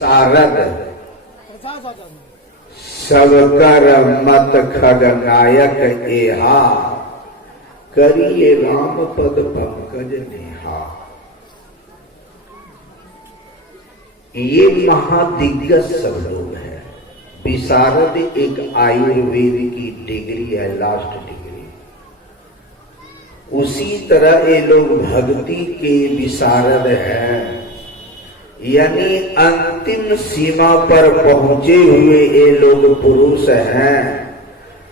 सारद सब कर मत खग नायक एहा, करिए राम पद पंकज नेहा। ये महादिग्गज सब लोग हैं। विशारद एक आयुर्वेद की डिग्री है, लास्ट डिग्री। उसी तरह ये लोग भक्ति के विशारद हैं, यानी अंतिम सीमा पर पहुंचे हुए ये लोग पुरुष हैं।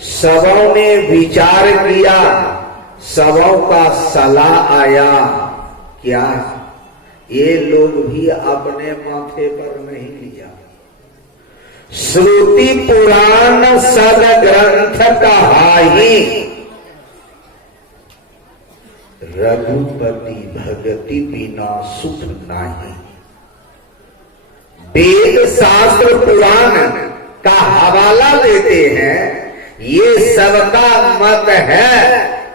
सबों ने विचार किया, सबों का सलाह आया, क्या ये लोग भी अपने माथे पर नहीं लिया। श्रुति पुराण सद ग्रंथ कहाई, रघुपति भगति बिना सुख नाही। वेद शास्त्र पुराण का हवाला देते हैं। ये सबका मत है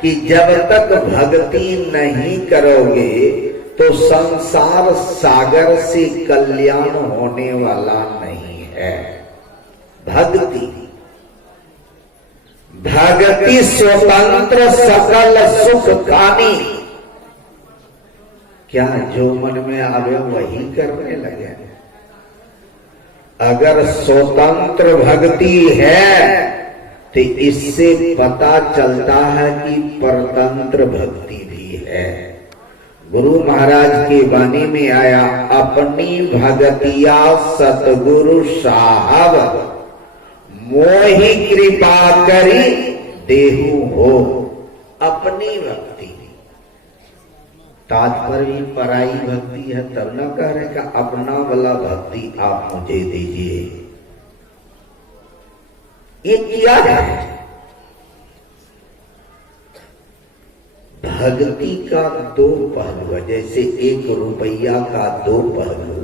कि जब तक भक्ति नहीं करोगे तो संसार सागर से कल्याण होने वाला नहीं है। भक्ति स्वतंत्र सकल सुख कानी। क्या जो मन में आवे वही करने लगे। अगर स्वतंत्र भक्ति है तो इससे पता चलता है कि परतंत्र भक्ति भी है। गुरु महाराज की वाणी में आया, अपनी भगतिया सतगुरु साहब, मोहि कृपा करी देहु हो। अपनी भक्ति तात्पर्य भी पराई भक्ति है, तब न कह रहे कि अपना वाला भक्ति आप मुझे दीजिए। ये क्या है? भक्ति का दो पहलू है। जैसे एक रुपया का दो पहलू,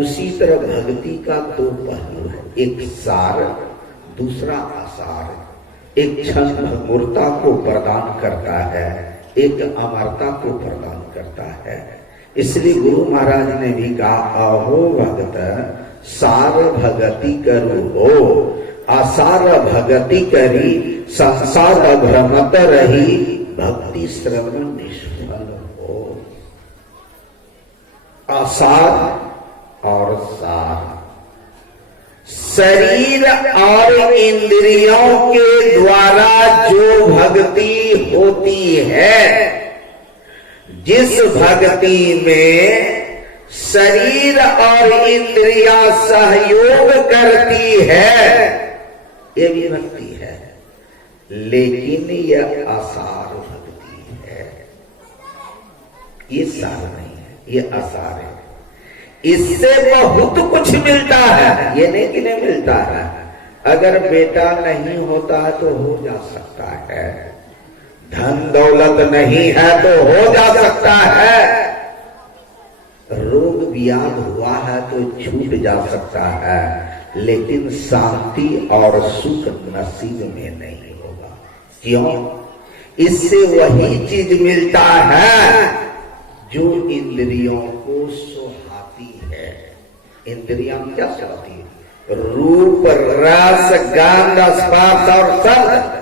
उसी तरह भक्ति का दो पहलू है। एक सार, दूसरा आसार। एक क्षण मूर्ता को प्रदान करता है, एक अमरता को प्रदान करता है। इसलिए गुरु महाराज ने भी कहा, अहो भगत सार भगति करो हो, आसार भगति करी संसार भ्रमत रही, भक्ति श्रवण निष्फल हो। आसार और सार, शरीर और इंद्रियों के द्वारा जो भक्ति होती है, जिस भक्ति में शरीर और इंद्रियां सहयोग करती है, ये भी भक्ति है। लेकिन यह आसार भक्ति है, ये सार नहीं है, ये आसार है। इससे बहुत कुछ मिलता है, ये नहीं कि नहीं मिलता है। अगर बेटा नहीं होता है तो हो जा सकता है, धन दौलत नहीं है तो हो जा सकता है, रोग व्याध हुआ है तो छूट जा सकता है, लेकिन शांति और सुख नसीब में नहीं होगा। क्यों? इससे वही चीज मिलता है जो इंद्रियों को सुहाती है। इंद्रियां क्या सुहाती है? रूप, रस, गंध, स्पर्श और शब्द।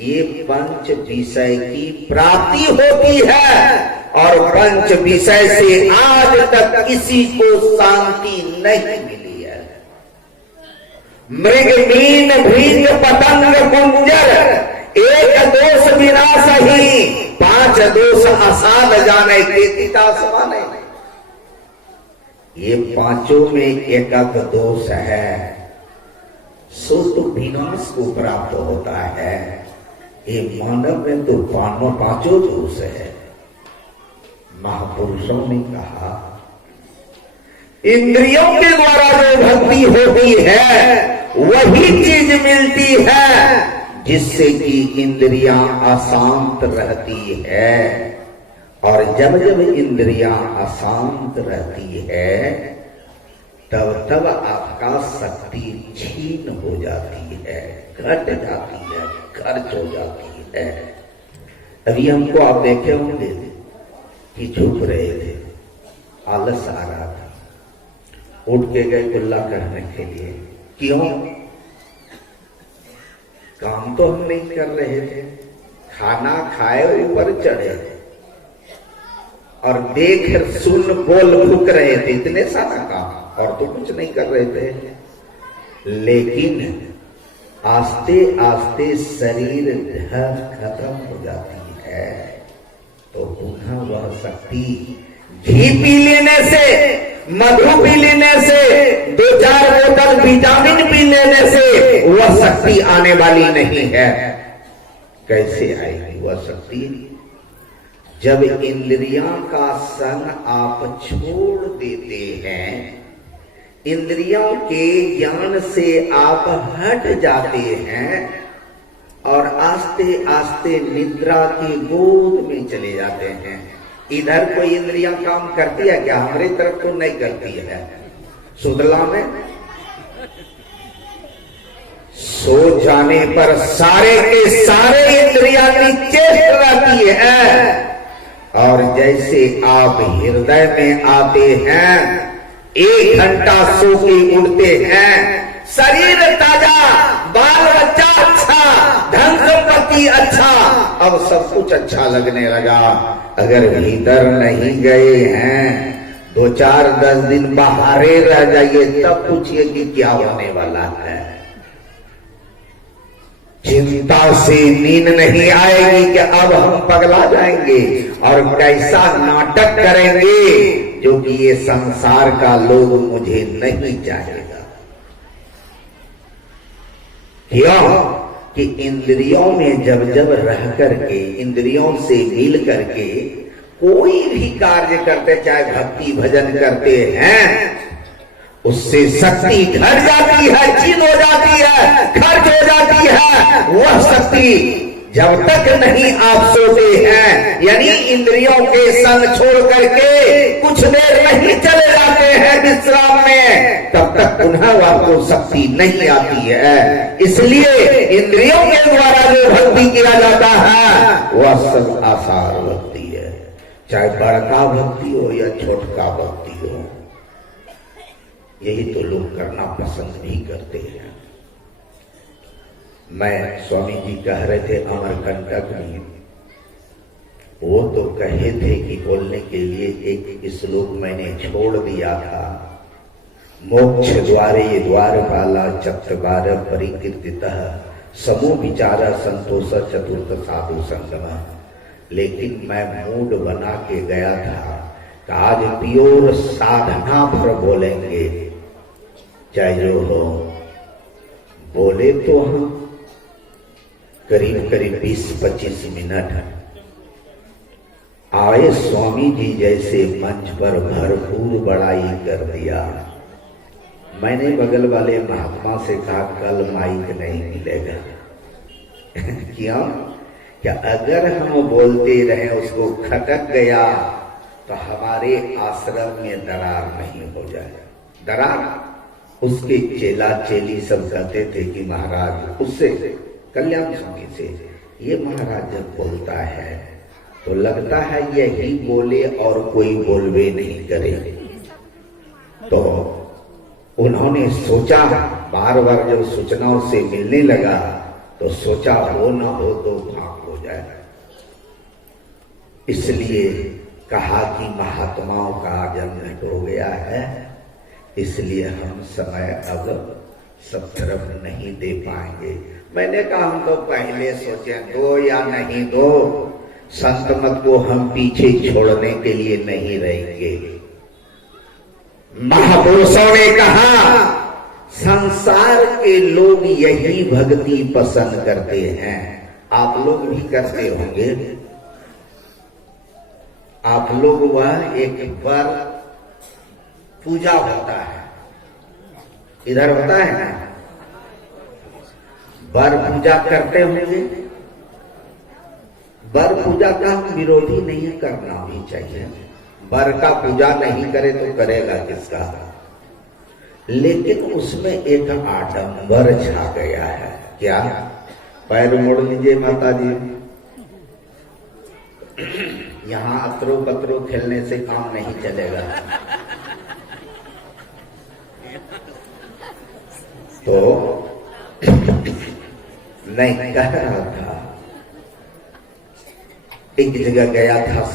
ये पंच विषय की प्राप्ति होती है, और पंच विषय से आज तक किसी को शांति नहीं मिली है। मृग, मीन, भृंग, पतंग, कुंजर, एक दोष विनाश ही, पांच दोष असाध जाने के पिता समाने। ये पांचों में एक दोष है, सो तो विनाश को प्राप्त होता है। ये मानव में तो पांचों दोष है। महापुरुषों ने कहा, इंद्रियों के द्वारा जो भक्ति होती है वही चीज मिलती है जिससे कि इंद्रियां अशांत रहती है। और जब जब इंद्रियां अशांत रहती है तब तब आपका शक्ति क्षीण हो जाती है, घट जाती है, खर्च हो जाती है। अभी हमको आप देखे होंगे कि झुक रहे थे, आलस आ रहा था, उठ के गए कुल्ला करने के लिए। क्यों? काम तो हम नहीं कर रहे थे, खाना खाए ऊपर चढ़े और देख सुन बोल भूक रहे थे, इतने सारा काम, और तो कुछ नहीं कर रहे थे। लेकिन आस्ते आस्ते शरीर खत्म हो जाती है तो पुनः वह शक्ति घी पी लेने से, मधु पी लेने से, 2-4 बोतल विटामिन पी लेने से वह शक्ति आने वाली नहीं है। कैसे आएगी वह शक्ति? जब इंद्रियां का संग आप छोड़ देते हैं, इंद्रियों के ज्ञान से आप हट जाते हैं और आस्ते आस्ते निद्रा की गोद में चले जाते हैं। इधर कोई इंद्रियां काम करती है क्या? हमारी तरफ तो नहीं करती है। सुदला में सो जाने पर सारे के सारे इंद्रियां नीचे रहती है और जैसे आप हृदय में आते हैं, 1 घंटा सो के उठते हैं, शरीर ताजा, बाल बच्चा अच्छा, धन संपत्ति अच्छा, अब सब कुछ अच्छा लगने लगा। अगर भीतर नहीं गए हैं, 2-4-10 दिन बाहरे रह जाइए, तब पूछिए कि क्या होने वाला है। चिंता से नींद नहीं आएगी कि अब हम पगला जाएंगे और कैसा नाटक करेंगे जो कि ये संसार का लोग मुझे नहीं चाहेगा। क्यों? कि इंद्रियों में जब जब रह करके, इंद्रियों से मिल करके कोई भी कार्य करते, चाहे भक्ति भजन करते हैं, उससे शक्ति घट जाती है, छीन हो जाती है, खर्च हो जाती है। वह शक्ति जब तक नहीं आप सोते हैं, यानी इंद्रियों के संग छोड़ करके कुछ देर नहीं चले जाते हैं विश्राम में, तब तक पुनः आपको शक्ति नहीं आती है। इसलिए इंद्रियों के द्वारा जो भक्ति किया जाता है वह सब आसार भक्ति है, चाहे बड़का भक्ति हो या छोटका भक्ति हो। यही तो लोग करना पसंद भी करते हैं। मैं स्वामी जी कह रहे थे अमरकंटक में, वो तो कहे थे कि बोलने के लिए एक श्लोक मैंने छोड़ दिया था, मोक्ष द्वारे द्वारपाला चतुर्बार परिकीर्तितः समूह विचार संतोष चतुर्थ साधु संगम। लेकिन मैं मूड बना के गया था कि आज प्योर साधना पर बोलेंगे, चाहे जो हो। बोले तो हम करीब करीब 20-25 मिनट आए, स्वामी जी जैसे मंच पर भरपूर बड़ाई कर दिया। मैंने बगल वाले महात्मा से कहा कल माइक नहीं मिलेगा। क्यों? क्या अगर हम बोलते रहे उसको खटक गया तो हमारे आश्रम में दरार नहीं हो जाए। दरार उसके चेला चेली सब कहते थे कि महाराज, उससे कल्याण स्वामी से, ये महाराज जब बोलता है तो लगता है यही बोले और कोई बोलवे नहीं करे। तो उन्होंने सोचा, बार बार जब सूचनाओं से मिलने लगा तो सोचा हो न हो तो भाग हो जाए। इसलिए कहा कि महात्माओं का जन्म हो गया है, इसलिए हम समय अब सब तरफ नहीं दे पाएंगे। मैंने कहा हम तो पहले सोचे, दो या नहीं दो, संत मत को हम पीछे छोड़ने के लिए नहीं रहेंगे। महापुरुषों ने कहा संसार के लोग यही भक्ति पसंद करते हैं। आप लोग भी करते होंगे। आप लोग वह एक बार पूजा होता है, इधर होता है ना, बर पूजा करते होंगे। बर पूजा का विरोधी नहीं करना भी चाहिए। बर का पूजा नहीं करे तो करेगा किसका? लेकिन उसमें एक आडंबर छा गया है। क्या? पैर मोड़ लीजिए माता जी। यहाँ अतरो पत्रो खेलने से काम नहीं चलेगा। तो नहीं कह रहा था, एक जगह गया था